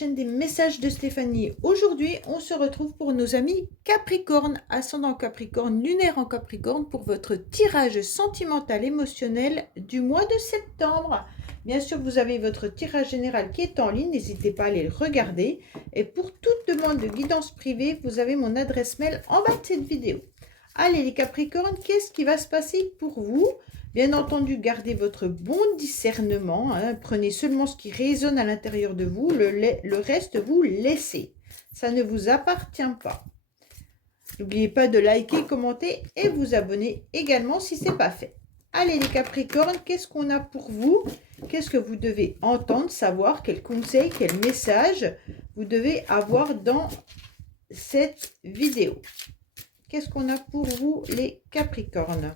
chaîne des messages de Stéphanie. Aujourd'hui, on se retrouve pour nos amis Capricorne, ascendant Capricorne, lunaire en Capricorne, pour votre tirage sentimental émotionnel du mois de septembre. Bien sûr, vous avez votre tirage général qui est en ligne, n'hésitez pas à aller le regarder. Et pour toute demande de guidance privée, vous avez mon adresse mail en bas de cette vidéo. Allez les Capricornes, qu'est-ce qui va se passer pour vous ? Bien entendu, gardez votre bon discernement. Prenez seulement ce qui résonne à l'intérieur de vous. Le reste, vous laissez. Ça ne vous appartient pas. N'oubliez pas de liker, commenter et vous abonner également si ce n'est pas fait. Allez les Capricornes, qu'est-ce qu'on a pour vous? Qu'est-ce que vous devez entendre, savoir? Quels conseils, quels messages vous devez avoir dans cette vidéo? Qu'est-ce qu'on a pour vous les Capricornes?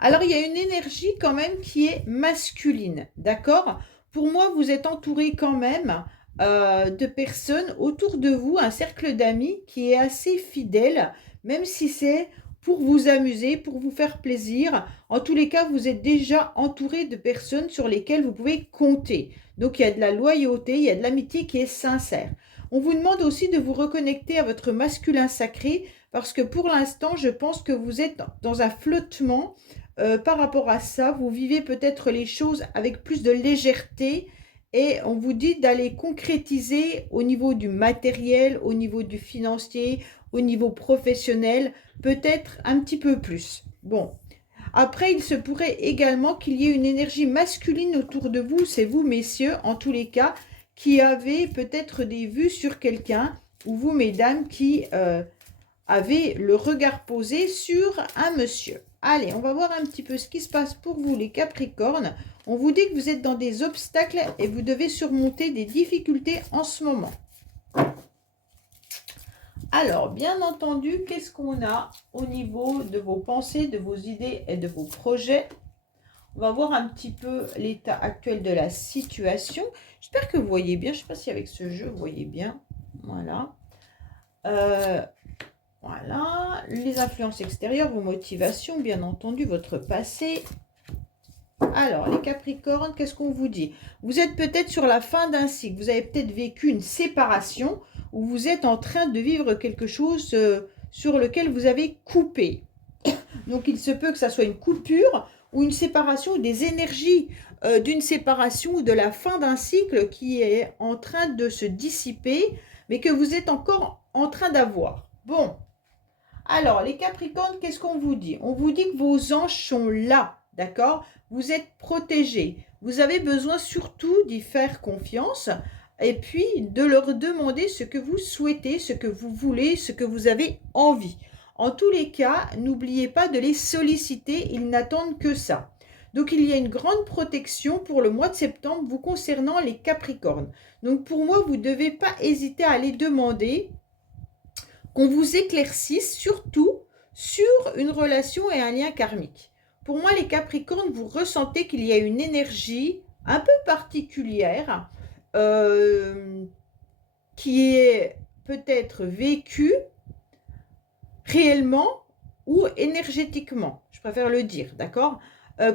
Alors, il y a une énergie quand même qui est masculine, d'accord? Pour moi, vous êtes entouré quand même de personnes autour de vous, un cercle d'amis qui est assez fidèle, même si c'est pour vous amuser, pour vous faire plaisir. En tous les cas, vous êtes déjà entouré de personnes sur lesquelles vous pouvez compter. Donc, il y a de la loyauté, il y a de l'amitié qui est sincère. On vous demande aussi de vous reconnecter à votre masculin sacré parce que pour l'instant, je pense que vous êtes dans un flottement. Par rapport à ça, vous vivez peut-être les choses avec plus de légèreté et on vous dit d'aller concrétiser au niveau du matériel, au niveau du financier, au niveau professionnel, peut-être un petit peu plus. Bon, après, il se pourrait également qu'il y ait une énergie masculine autour de vous, c'est vous messieurs, en tous les cas, qui avez peut-être des vues sur quelqu'un, ou vous mesdames qui avez le regard posé sur un monsieur. Allez, on va voir un petit peu ce qui se passe pour vous, les Capricornes. On vous dit que vous êtes dans des obstacles et vous devez surmonter des difficultés en ce moment. Alors, bien entendu, qu'est-ce qu'on a au niveau de vos pensées, de vos idées et de vos projets? On va voir un petit peu l'état actuel de la situation. J'espère que vous voyez bien. Je ne sais pas si avec ce jeu, vous voyez bien. Voilà. Voilà, les influences extérieures, vos motivations, bien entendu, votre passé. Alors, les Capricornes, qu'est-ce qu'on vous dit? Vous êtes peut-être sur la fin d'un cycle. Vous avez peut-être vécu une séparation où vous êtes en train de vivre quelque chose sur lequel vous avez coupé. Donc, il se peut que ça soit une coupure ou une séparation ou des énergies d'une séparation ou de la fin d'un cycle qui est en train de se dissiper, mais que vous êtes encore en train d'avoir. Bon. Alors, les Capricornes, qu'est-ce qu'on vous dit? On vous dit que vos anges sont là, d'accord? Vous êtes protégés. Vous avez besoin surtout d'y faire confiance et puis de leur demander ce que vous souhaitez, ce que vous voulez, ce que vous avez envie. En tous les cas, n'oubliez pas de les solliciter, ils n'attendent que ça. Donc, il y a une grande protection pour le mois de septembre vous concernant les Capricornes. Donc, pour moi, vous ne devez pas hésiter à les demander. On vous éclaircisse surtout sur une relation et un lien karmique. Pour moi, les Capricornes, vous ressentez qu'il y a une énergie un peu particulière qui est peut-être vécue réellement ou énergétiquement. Je préfère le dire, d'accord?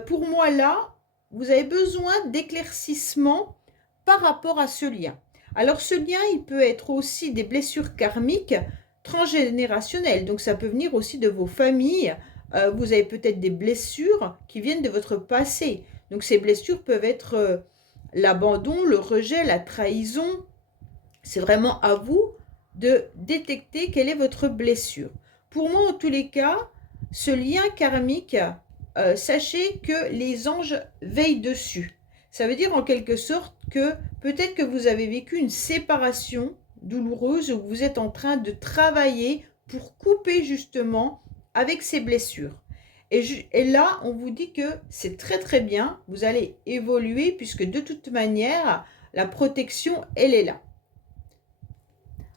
Pour moi, là, vous avez besoin d'éclaircissement par rapport à ce lien. Alors, ce lien, il peut être aussi des blessures karmiques transgénérationnelles. Donc, ça peut venir aussi de vos familles. Vous avez peut-être des blessures qui viennent de votre passé. Donc, ces blessures peuvent être l'abandon, le rejet, la trahison. C'est vraiment à vous de détecter quelle est votre blessure. Pour moi, en tous les cas, ce lien karmique, sachez que les anges veillent dessus. Ça veut dire en quelque sorte que peut-être que vous avez vécu une séparation douloureuse où vous êtes en train de travailler pour couper justement avec ces blessures. Et là, on vous dit que c'est très très bien, vous allez évoluer puisque de toute manière, la protection, elle est là.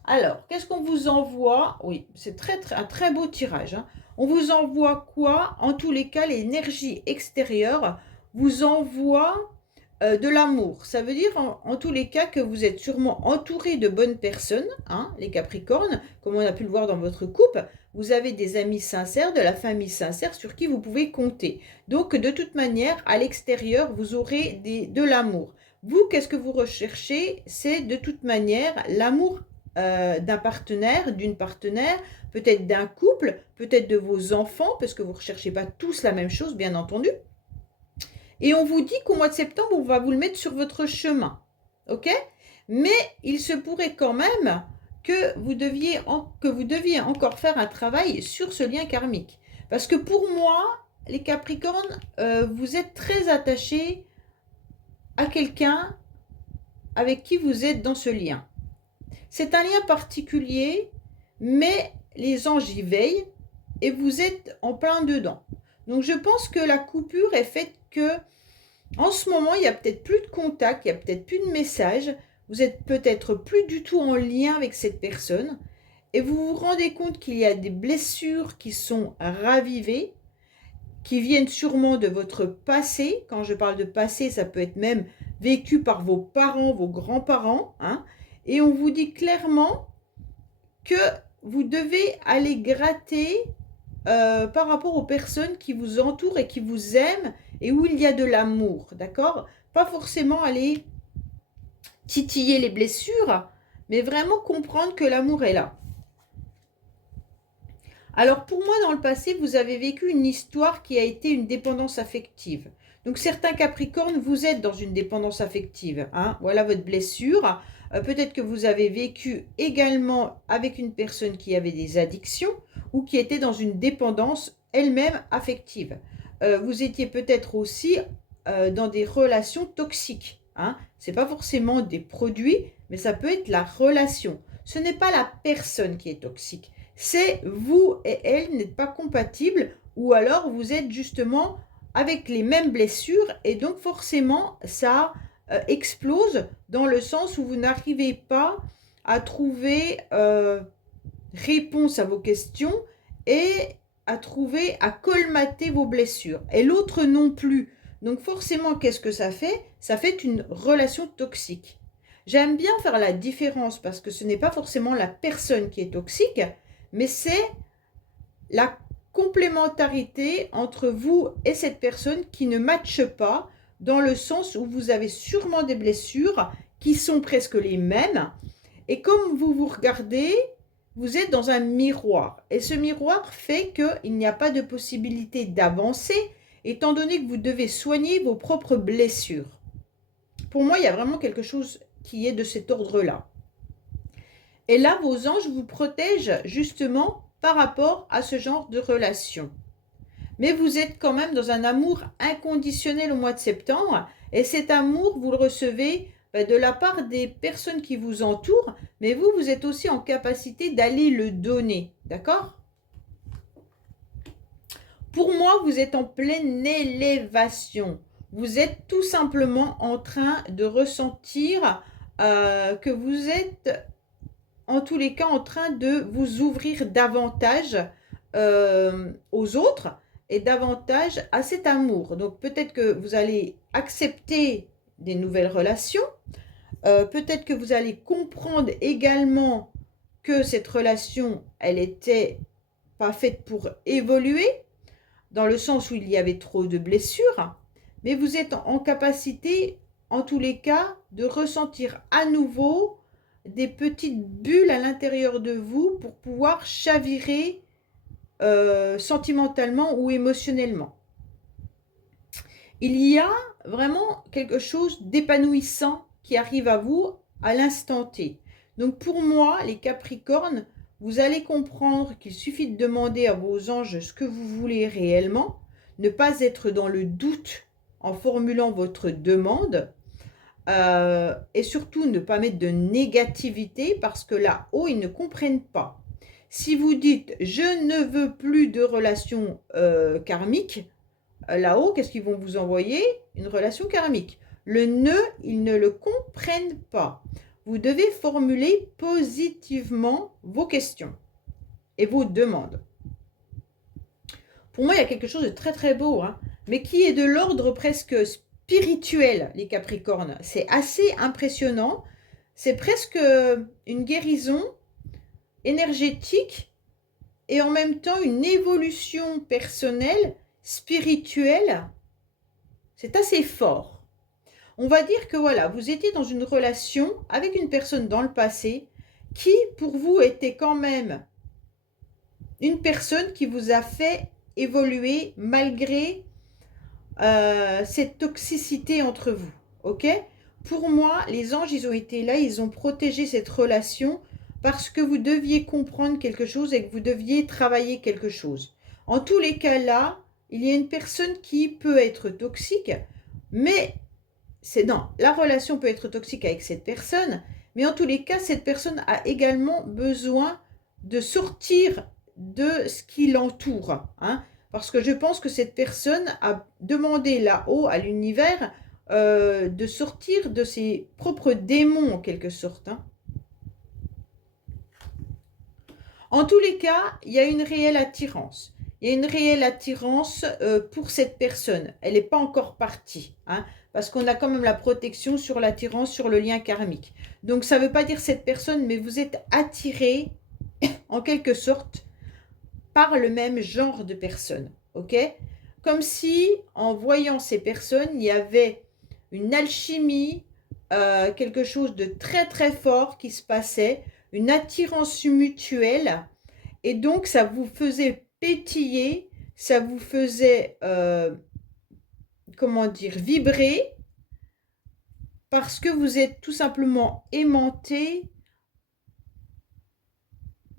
Alors, qu'est-ce qu'on vous envoie? Oui, c'est un très beau tirage. Hein. On vous envoie quoi? En tous les cas, l'énergie extérieure vous envoie de l'amour. Ça veut dire en tous les cas que vous êtes sûrement entouré de bonnes personnes, hein, les Capricornes, comme on a pu le voir dans votre couple. Vous avez des amis sincères, de la famille sincère sur qui vous pouvez compter. Donc, de toute manière, à l'extérieur, vous aurez de l'amour. Vous, qu'est-ce que vous recherchez? C'est de toute manière l'amour d'un partenaire, d'une partenaire, peut-être d'un couple, peut-être de vos enfants, parce que vous ne recherchez pas tous la même chose, bien entendu. Et on vous dit qu'au mois de septembre, on va vous le mettre sur votre chemin. OK? Mais il se pourrait quand même que vous deviez encore faire un travail sur ce lien karmique. Parce que pour moi, les Capricornes, vous êtes très attachés à quelqu'un avec qui vous êtes dans ce lien. C'est un lien particulier, mais les anges y veillent et vous êtes en plein dedans. Donc je pense que la coupure est faite que, en ce moment, il n'y a peut-être plus de contact, il n'y a peut-être plus de message, vous êtes peut-être plus du tout en lien avec cette personne et vous vous rendez compte qu'il y a des blessures qui sont ravivées, qui viennent sûrement de votre passé. Quand je parle de passé, ça peut être même vécu par vos parents, vos grands-parents, hein. Et on vous dit clairement que vous devez aller gratter par rapport aux personnes qui vous entourent et qui vous aiment et où il y a de l'amour, d'accord? Pas forcément aller titiller les blessures, mais vraiment comprendre que l'amour est là. Alors pour moi, dans le passé, vous avez vécu une histoire qui a été une dépendance affective. Donc certains Capricornes, vous êtes dans une dépendance affective, hein. Voilà votre blessure. Peut-être que vous avez vécu également avec une personne qui avait des addictions ou qui était dans une dépendance elle-même affective. Vous étiez peut-être aussi dans des relations toxiques, hein. Ce n'est pas forcément des produits, mais ça peut être la relation. Ce n'est pas la personne qui est toxique. C'est vous et elle n'êtes pas compatibles ou alors vous êtes justement avec les mêmes blessures et donc forcément ça explose dans le sens où vous n'arrivez pas à trouver réponse à vos questions et à colmater vos blessures. Et l'autre non plus. Donc forcément, qu'est-ce que ça fait? Ça fait une relation toxique. J'aime bien faire la différence parce que ce n'est pas forcément la personne qui est toxique, mais c'est la complémentarité entre vous et cette personne qui ne matche pas dans le sens où vous avez sûrement des blessures qui sont presque les mêmes. Et comme vous vous regardez, vous êtes dans un miroir. Et ce miroir fait qu'il n'y a pas de possibilité d'avancer, étant donné que vous devez soigner vos propres blessures. Pour moi, il y a vraiment quelque chose qui est de cet ordre-là. Et là, vos anges vous protègent justement par rapport à ce genre de relation. Mais vous êtes quand même dans un amour inconditionnel au mois de septembre. Et cet amour, vous le recevez de la part des personnes qui vous entourent. Mais vous, vous êtes aussi en capacité d'aller le donner. D'accord? Pour moi, vous êtes en pleine élévation. Vous êtes tout simplement en train de ressentir que vous êtes en tous les cas en train de vous ouvrir davantage aux autres et davantage à cet amour. Donc peut-être que vous allez accepter des nouvelles relations, peut-être que vous allez comprendre également que cette relation, elle était pas faite pour évoluer, dans le sens où il y avait trop de blessures, mais vous êtes en capacité, en tous les cas, de ressentir à nouveau des petites bulles à l'intérieur de vous pour pouvoir chavirer sentimentalement ou émotionnellement. Il y a vraiment quelque chose d'épanouissant qui arrive à vous à l'instant T. Donc pour moi, les Capricornes, vous allez comprendre qu'il suffit de demander à vos anges ce que vous voulez réellement, ne pas être dans le doute en formulant votre demande, et surtout ne pas mettre de négativité parce que là-haut, ils ne comprennent pas. Si vous dites « je ne veux plus de relation karmique », là-haut, qu'est-ce qu'ils vont vous envoyer? Une relation karmique. Le « ne », ils ne le comprennent pas. Vous devez formuler positivement vos questions et vos demandes. Pour moi, il y a quelque chose de très très beau, hein, mais qui est de l'ordre presque spirituel, les Capricornes. C'est assez impressionnant. C'est presque une guérison énergétique et en même temps une évolution personnelle, spirituelle. C'est assez fort. On va dire que voilà, vous étiez dans une relation avec une personne dans le passé qui, pour vous, était quand même une personne qui vous a fait évoluer malgré cette toxicité entre vous, ok? Pour moi, les anges, ils ont été là, ils ont protégé cette relation parce que vous deviez comprendre quelque chose et que vous deviez travailler quelque chose. En tous les cas, là, il y a une personne qui peut être toxique, mais non, la relation peut être toxique avec cette personne, mais en tous les cas, cette personne a également besoin de sortir de ce qui l'entoure, hein, parce que je pense que cette personne a demandé là-haut à l'univers de sortir de ses propres démons en quelque sorte, hein. En tous les cas, il y a une réelle attirance. Il y a une réelle attirance pour cette personne. Elle n'est pas encore partie, hein, parce qu'on a quand même la protection sur l'attirance, sur le lien karmique. Donc ça ne veut pas dire cette personne, mais vous êtes attiré en quelque sorte par le même genre de personne, ok? Comme si en voyant ces personnes, il y avait une alchimie, quelque chose de très très fort qui se passait, une attirance mutuelle, et donc ça vous faisait pétiller, ça vous faisait, comment dire, vibrer, parce que vous êtes tout simplement aimanté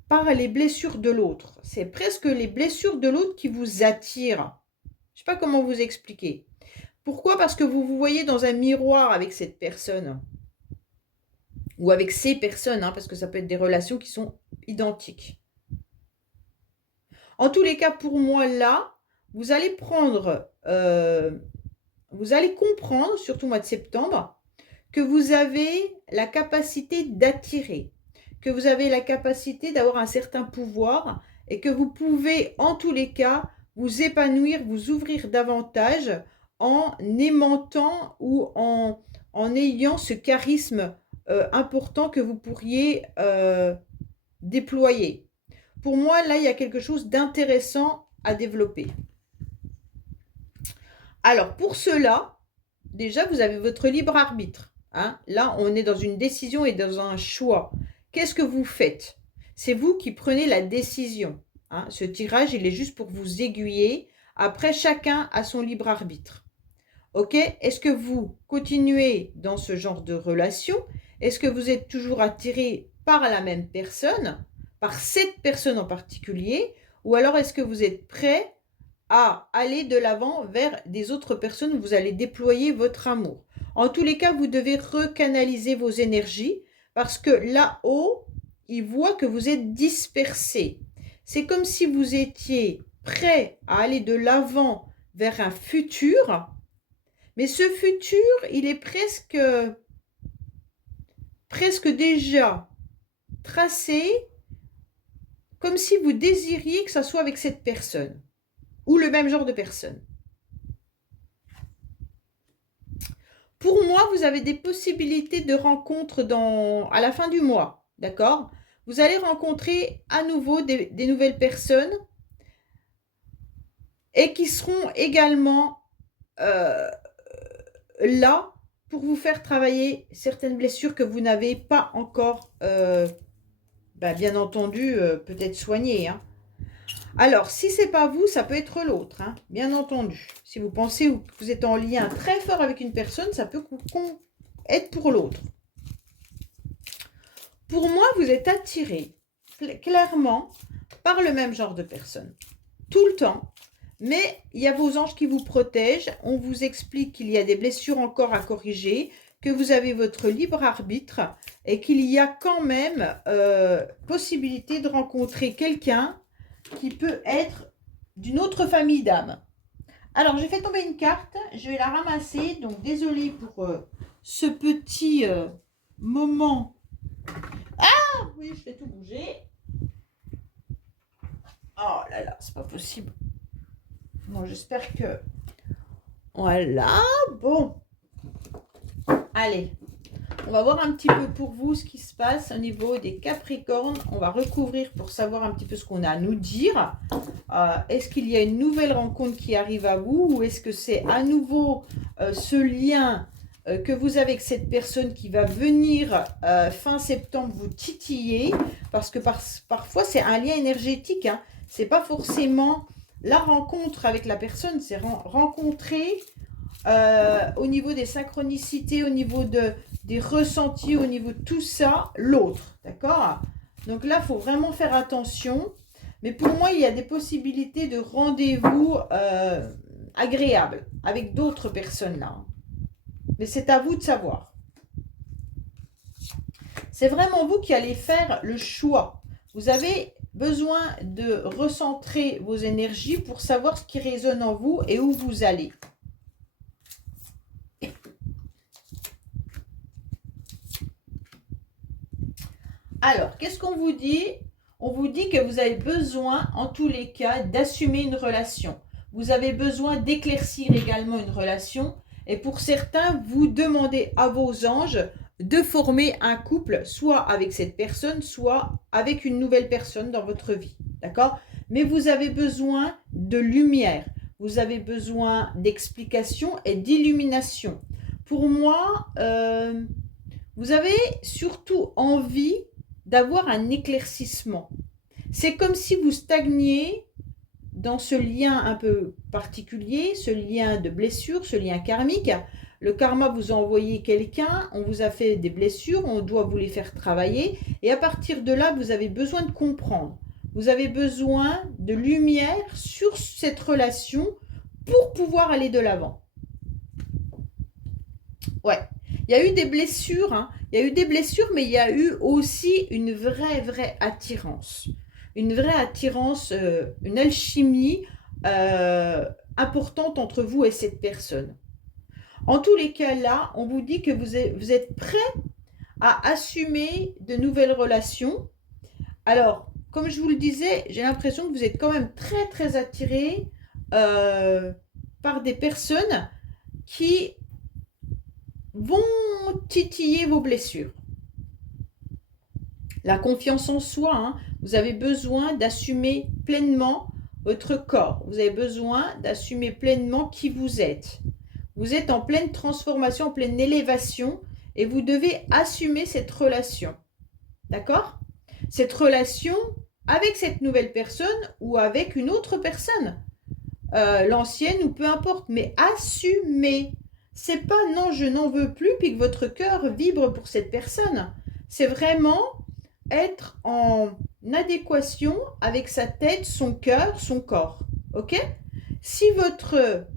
par les blessures de l'autre. C'est presque les blessures de l'autre qui vous attirent. Je ne sais pas comment vous expliquer. Pourquoi? Parce que vous vous voyez dans un miroir avec cette personne. Ou avec ces personnes, hein, parce que ça peut être des relations qui sont identiques. En tous les cas, pour moi, là, vous allez prendre, vous allez comprendre, surtout au mois de septembre, que vous avez la capacité d'attirer, que vous avez la capacité d'avoir un certain pouvoir et que vous pouvez, en tous les cas, vous épanouir, vous ouvrir davantage en aimantant ou en ayant ce charisme important que vous pourriez déployer. Pour moi, là, il y a quelque chose d'intéressant à développer. Alors, pour cela, déjà, vous avez votre libre arbitre, hein. Là, on est dans une décision et dans un choix. Qu'est-ce que vous faites? C'est vous qui prenez la décision, hein. Ce tirage, il est juste pour vous aiguiller. Après, chacun a son libre arbitre. Ok? Est-ce que vous continuez dans ce genre de relation? Est-ce que vous êtes toujours attiré par la même personne, par cette personne en particulier? Ou alors est-ce que vous êtes prêt à aller de l'avant vers des autres personnes où vous allez déployer votre amour? En tous les cas, vous devez recanaliser vos énergies parce que là-haut, ils voient que vous êtes dispersé. C'est comme si vous étiez prêt à aller de l'avant vers un futur, mais ce futur, il est presque déjà tracé, comme si vous désiriez que ça soit avec cette personne ou le même genre de personne. Pour moi, vous avez des possibilités de rencontres à la fin du mois, d'accord? Vous allez rencontrer à nouveau des nouvelles personnes et qui seront également là pour vous faire travailler certaines blessures que vous n'avez pas encore, bien entendu, peut-être soignées, hein. Alors, si ce n'est pas vous, ça peut être l'autre, hein, bien entendu. Si vous pensez que vous êtes en lien très fort avec une personne, ça peut être pour l'autre. Pour moi, vous êtes attiré clairement par le même genre de personne, tout le temps. Mais il y a vos anges qui vous protègent. On vous explique qu'il y a des blessures encore à corriger, que vous avez votre libre arbitre et qu'il y a quand même possibilité de rencontrer quelqu'un qui peut être d'une autre famille d'âmes. Alors, j'ai fait tomber une carte. Je vais la ramasser. Donc, désolée pour ce petit moment. Ah oui, je fais tout bouger. Oh là là, c'est pas possible. Bon, j'espère que... Voilà, bon. Allez, on va voir un petit peu pour vous ce qui se passe au niveau des Capricornes. On va recouvrir pour savoir un petit peu ce qu'on a à nous dire. Est-ce qu'il y a une nouvelle rencontre qui arrive à vous ou est-ce que c'est à nouveau ce lien que vous avez avec cette personne qui va venir fin septembre vous titiller, parce que parfois c'est un lien énergétique, hein. C'est pas forcément la rencontre avec la personne, c'est rencontrer au niveau des synchronicités, au niveau des ressentis, au niveau de tout ça, l'autre, d'accord? Donc là, il faut vraiment faire attention. Mais pour moi, il y a des possibilités de rendez-vous agréables avec d'autres personnes là. Mais c'est à vous de savoir. C'est vraiment vous qui allez faire le choix. Vous avez besoin de recentrer vos énergies pour savoir ce qui résonne en vous et où vous allez. Alors, qu'est-ce qu'on vous dit? On vous dit que vous avez besoin, en tous les cas, d'assumer une relation. Vous avez besoin d'éclaircir également une relation. Et pour certains, vous demandez à vos anges de former un couple, soit avec cette personne, soit avec une nouvelle personne dans votre vie. D'accord? Mais vous avez besoin de lumière. Vous avez besoin d'explication et d'illumination. Pour moi, vous avez surtout envie d'avoir un éclaircissement. C'est comme si vous stagniez dans ce lien un peu particulier, ce lien de blessure, ce lien karmique. Le karma vous a envoyé quelqu'un, on vous a fait des blessures, on doit vous les faire travailler. Et à partir de là, vous avez besoin de comprendre. Vous avez besoin de lumière sur cette relation pour pouvoir aller de l'avant. Ouais. Il y a eu des blessures, hein. Il y a eu des blessures, mais il y a eu aussi une vraie attirance. Une vraie attirance, une alchimie importante entre vous et cette personne. En tous les cas, là, on vous dit que vous êtes prêt à assumer de nouvelles relations. Alors, comme je vous le disais, j'ai l'impression que vous êtes quand même très attiré par des personnes qui vont titiller vos blessures. La confiance en soi, hein, vous avez besoin d'assumer pleinement votre corps. Vous avez besoin d'assumer pleinement qui vous êtes. Vous êtes en pleine transformation, en pleine élévation et vous devez assumer cette relation. D'accord? Cette relation avec cette nouvelle personne ou avec une autre personne. L'ancienne ou peu importe, mais assumez. C'est pas non, je n'en veux plus, puis que votre cœur vibre pour cette personne. C'est vraiment être en adéquation avec sa tête, son cœur, son corps. Ok? Si votre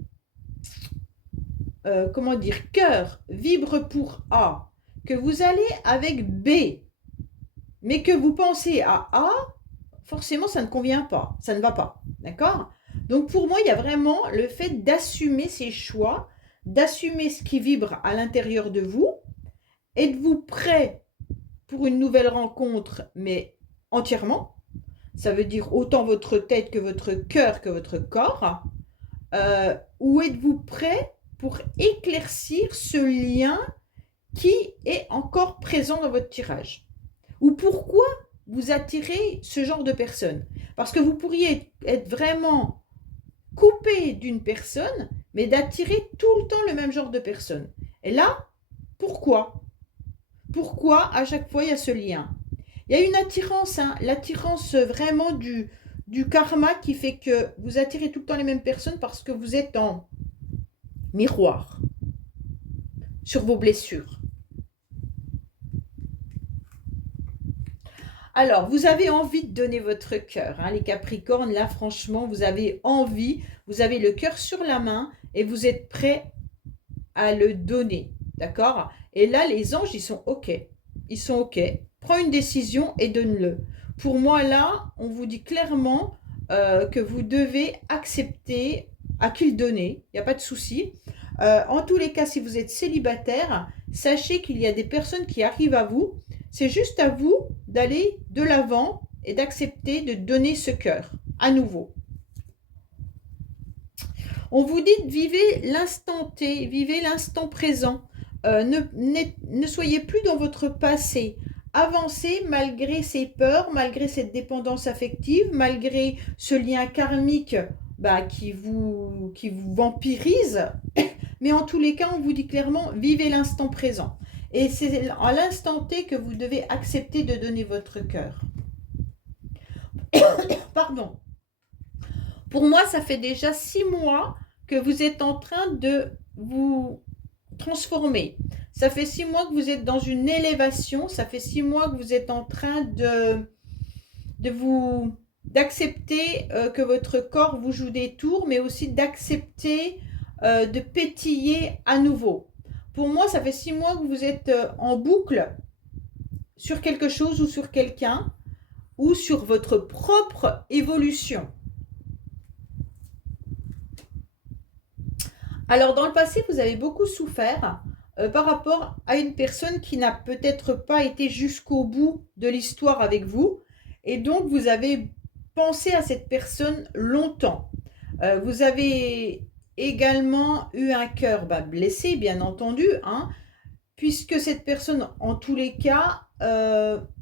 cœur vibre pour A, que vous allez avec B, mais que vous pensez à A, forcément ça ne convient pas, ça ne va pas. D'accord? Donc pour moi, il y a vraiment le fait d'assumer ses choix, d'assumer ce qui vibre à l'intérieur de vous. Êtes-vous prêt pour une nouvelle rencontre, mais entièrement? Ça veut dire autant votre tête que votre cœur que votre corps. Ou êtes-vous prêt pour éclaircir ce lien qui est encore présent dans votre tirage? Ou pourquoi vous attirez ce genre de personne? Parce que vous pourriez être vraiment coupé d'une personne, mais d'attirer tout le temps le même genre de personne. Et là, pourquoi? Pourquoi à chaque fois il y a ce lien? Il y a une attirance, hein, l'attirance vraiment du karma qui fait que vous attirez tout le temps les mêmes personnes parce que vous êtes en miroir sur vos blessures. Alors, vous avez envie de donner votre cœur, hein, les Capricornes, là franchement, vous avez envie, vous avez le cœur sur la main et vous êtes prêts à le donner, d'accord? Et là, les anges, ils sont OK. Ils sont OK. Prends une décision et donne-le. Pour moi, là, on vous dit clairement que vous devez accepter à qui le donner. Il n'y a pas de souci. En tous les cas, si vous êtes célibataire, sachez qu'il y a des personnes qui arrivent à vous. C'est juste à vous d'aller de l'avant et d'accepter de donner ce cœur à nouveau. On vous dit de vivre l'instant T, vivez l'instant présent. Ne soyez plus dans votre passé. Avancez malgré ces peurs, malgré cette dépendance affective, malgré ce lien karmique qui vous vampirise. Mais en tous les cas, on vous dit clairement, vivez l'instant présent. Et c'est à l'instant T que vous devez accepter de donner votre cœur. Pardon. Pour moi, ça fait déjà 6 mois que vous êtes en train de vous transformer. Ça fait 6 mois que vous êtes dans une élévation. Ça fait 6 mois que vous êtes en train d'accepter que votre corps vous joue des tours, mais aussi d'accepter de pétiller à nouveau. Pour moi, ça fait 6 mois que vous êtes en boucle sur quelque chose ou sur quelqu'un ou sur votre propre évolution. Alors, dans le passé, vous avez beaucoup souffert par rapport à une personne qui n'a peut-être pas été jusqu'au bout de l'histoire avec vous. Et donc, vous avez pensé à cette personne longtemps. Vous avez également eu un cœur blessé, bien entendu, hein, puisque cette personne, en tous les cas,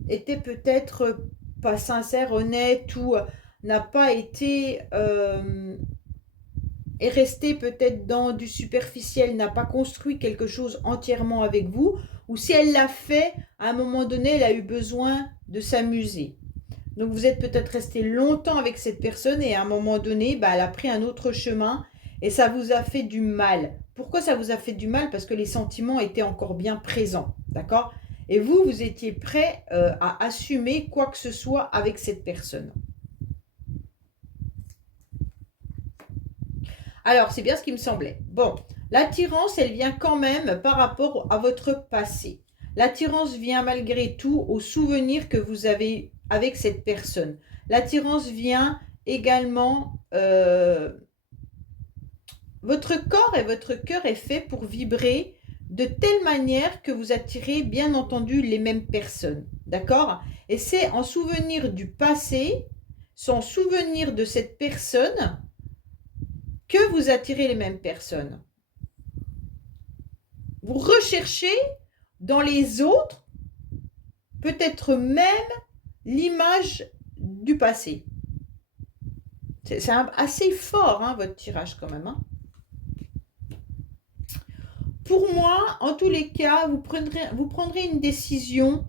était peut-être pas sincère, honnête ou n'a pas été... est resté peut-être dans du superficiel, n'a pas construit quelque chose entièrement avec vous, ou si elle l'a fait, à un moment donné, elle a eu besoin de s'amuser. Donc vous êtes peut-être resté longtemps avec cette personne et à un moment donné, elle a pris un autre chemin et ça vous a fait du mal. Pourquoi ça vous a fait du mal? Parce que les sentiments étaient encore bien présents, d'accord? Et vous, vous étiez prêt à assumer quoi que ce soit avec cette personne. Alors, c'est bien ce qui me semblait. Bon, l'attirance, elle vient quand même par rapport à votre passé. L'attirance vient malgré tout au souvenir que vous avez avec cette personne. L'attirance vient également... votre corps et votre cœur est fait pour vibrer de telle manière que vous attirez bien entendu les mêmes personnes. D'accord? Et c'est en souvenir du passé, sans souvenir de cette personne, que vous attirez les mêmes personnes. Vous recherchez dans les autres peut-être même l'image du passé. C'est assez fort, hein, votre tirage quand même. Hein. Pour moi, en tous les cas, vous prendrez une décision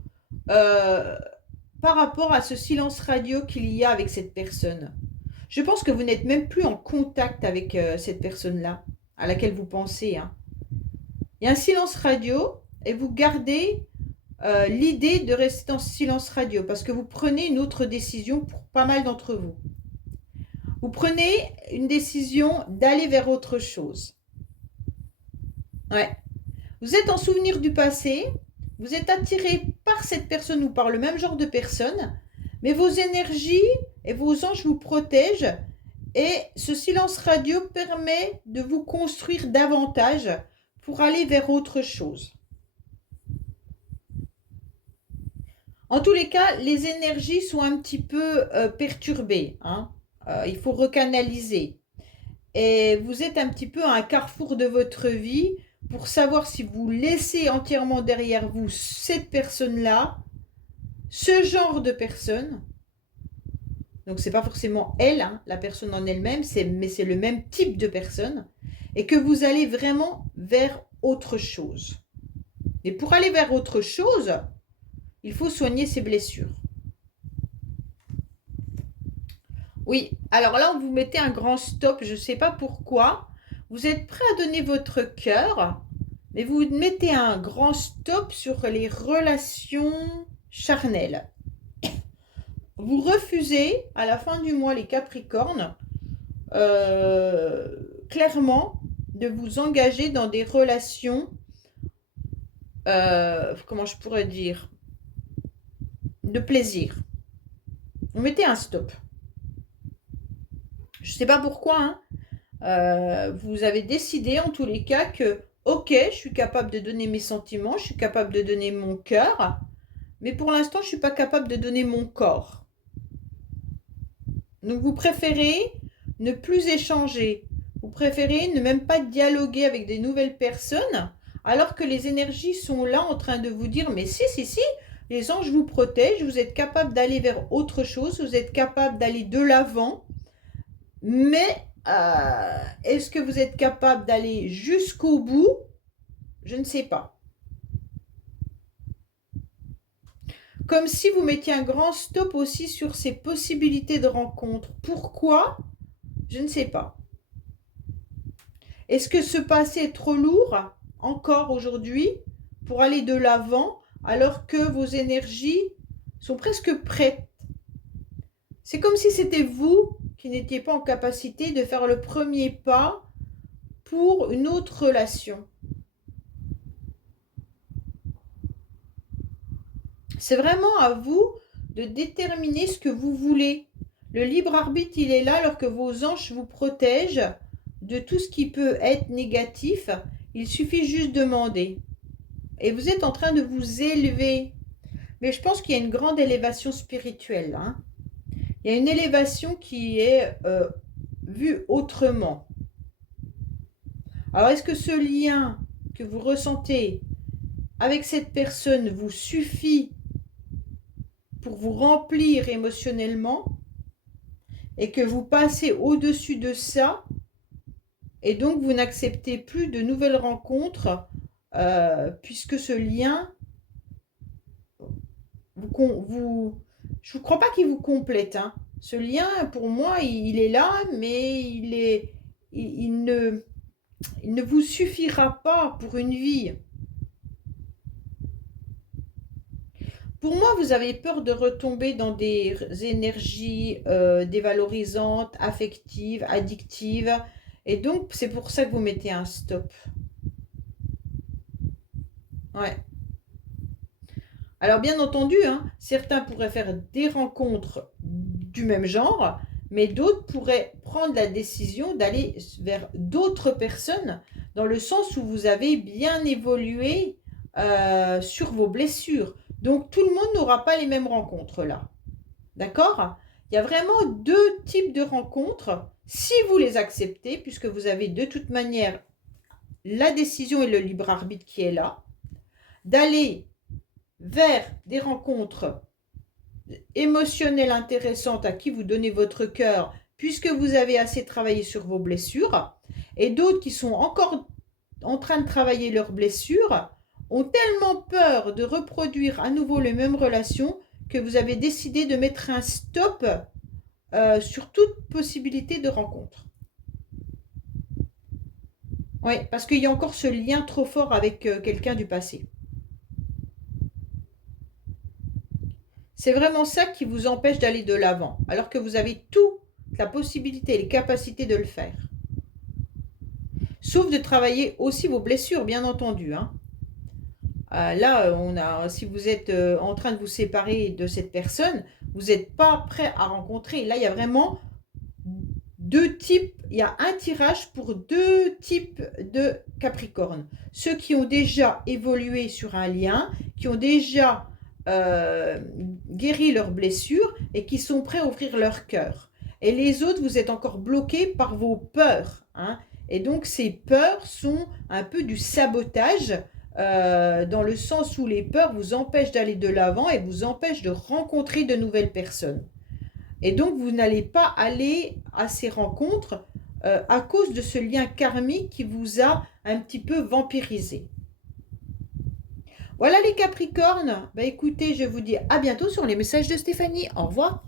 par rapport à ce silence radio qu'il y a avec cette personne. Je pense que vous n'êtes même plus en contact avec cette personne-là, à laquelle vous pensez. Hein. Il y a un silence radio et vous gardez l'idée de rester en silence radio parce que vous prenez une autre décision pour pas mal d'entre vous. Vous prenez une décision d'aller vers autre chose. Ouais. Vous êtes en souvenir du passé, vous êtes attiré par cette personne ou par le même genre de personne, mais vos énergies et vos anges vous protègent et ce silence radio permet de vous construire davantage pour aller vers autre chose. En tous les cas, les énergies sont un petit peu perturbées. Hein. Il faut recanaliser. Et vous êtes un petit peu à un carrefour de votre vie pour savoir si vous laissez entièrement derrière vous cette personne-là, ce genre de personne. Donc, ce n'est pas forcément elle, hein, la personne en elle-même, mais c'est le même type de personne. Et que vous allez vraiment vers autre chose. Et pour aller vers autre chose, il faut soigner ses blessures. Oui, alors là, vous mettez un grand stop, je ne sais pas pourquoi. Vous êtes prêt à donner votre cœur, mais vous mettez un grand stop sur les relations charnelles. Vous refusez, à la fin du mois, les Capricornes, clairement, de vous engager dans des relations, comment je pourrais dire, de plaisir. Vous mettez un stop. Je ne sais pas pourquoi, hein. Vous avez décidé en tous les cas que, ok, je suis capable de donner mes sentiments, je suis capable de donner mon cœur, mais pour l'instant, je ne suis pas capable de donner mon corps. Donc, vous préférez ne plus échanger. Vous préférez ne même pas dialoguer avec des nouvelles personnes, alors que les énergies sont là en train de vous dire, mais si, les anges vous protègent, vous êtes capable d'aller vers autre chose, vous êtes capable d'aller de l'avant, mais Est-ce que vous êtes capable d'aller jusqu'au bout? Je ne sais pas. Comme si vous mettiez un grand stop aussi sur ces possibilités de rencontre. Pourquoi? Je ne sais pas. Est-ce que ce passé est trop lourd encore aujourd'hui pour aller de l'avant alors que vos énergies sont presque prêtes? C'est comme si c'était vous qui n'étiez pas en capacité de faire le premier pas pour une autre relation. C'est vraiment à vous de déterminer ce que vous voulez. Le libre arbitre, il est là alors que vos anges vous protègent de tout ce qui peut être négatif. Il suffit juste de demander. Et vous êtes en train de vous élever. Mais je pense qu'il y a une grande élévation spirituelle. Hein. Il y a une élévation qui est vue autrement. Alors, est-ce que ce lien que vous ressentez avec cette personne vous suffit pour vous remplir émotionnellement et que vous passez au-dessus de ça et donc vous n'acceptez plus de nouvelles rencontres puisque ce lien, je ne crois pas qu'il vous complète. Hein. Ce lien, pour moi, il est là, mais il ne vous suffira pas pour une vie. Pour moi, vous avez peur de retomber dans des énergies dévalorisantes, affectives, addictives. Et donc, c'est pour ça que vous mettez un stop. Ouais. Alors, bien entendu, hein, certains pourraient faire des rencontres du même genre, mais d'autres pourraient prendre la décision d'aller vers d'autres personnes, dans le sens où vous avez bien évolué sur vos blessures. Donc, tout le monde n'aura pas les mêmes rencontres là. D'accord? Il y a vraiment deux types de rencontres, si vous les acceptez, puisque vous avez de toute manière la décision et le libre arbitre qui est là, d'aller vers des rencontres émotionnelles intéressantes à qui vous donnez votre cœur, puisque vous avez assez travaillé sur vos blessures, et d'autres qui sont encore en train de travailler leurs blessures, ont tellement peur de reproduire à nouveau les mêmes relations que vous avez décidé de mettre un stop sur toute possibilité de rencontre. Oui, parce qu'il y a encore ce lien trop fort avec quelqu'un du passé. C'est vraiment ça qui vous empêche d'aller de l'avant, alors que vous avez toute la possibilité et les capacités de le faire. Sauf de travailler aussi vos blessures, bien entendu. Hein. Là, si vous êtes en train de vous séparer de cette personne, vous n'êtes pas prêt à rencontrer. Là, il y a vraiment deux types, il y a un tirage pour deux types de Capricorne. Ceux qui ont déjà évolué sur un lien, qui ont déjà guéri leurs blessures et qui sont prêts à ouvrir leur cœur. Et les autres, vous êtes encore bloqués par vos peurs. Hein. Et donc, ces peurs sont un peu du sabotage dans le sens où les peurs vous empêchent d'aller de l'avant et vous empêchent de rencontrer de nouvelles personnes. Et donc, vous n'allez pas aller à ces rencontres à cause de ce lien karmique qui vous a un petit peu vampirisé. Voilà les Capricornes. Bah écoutez, je vous dis à bientôt sur les messages de Stéphanie. Au revoir.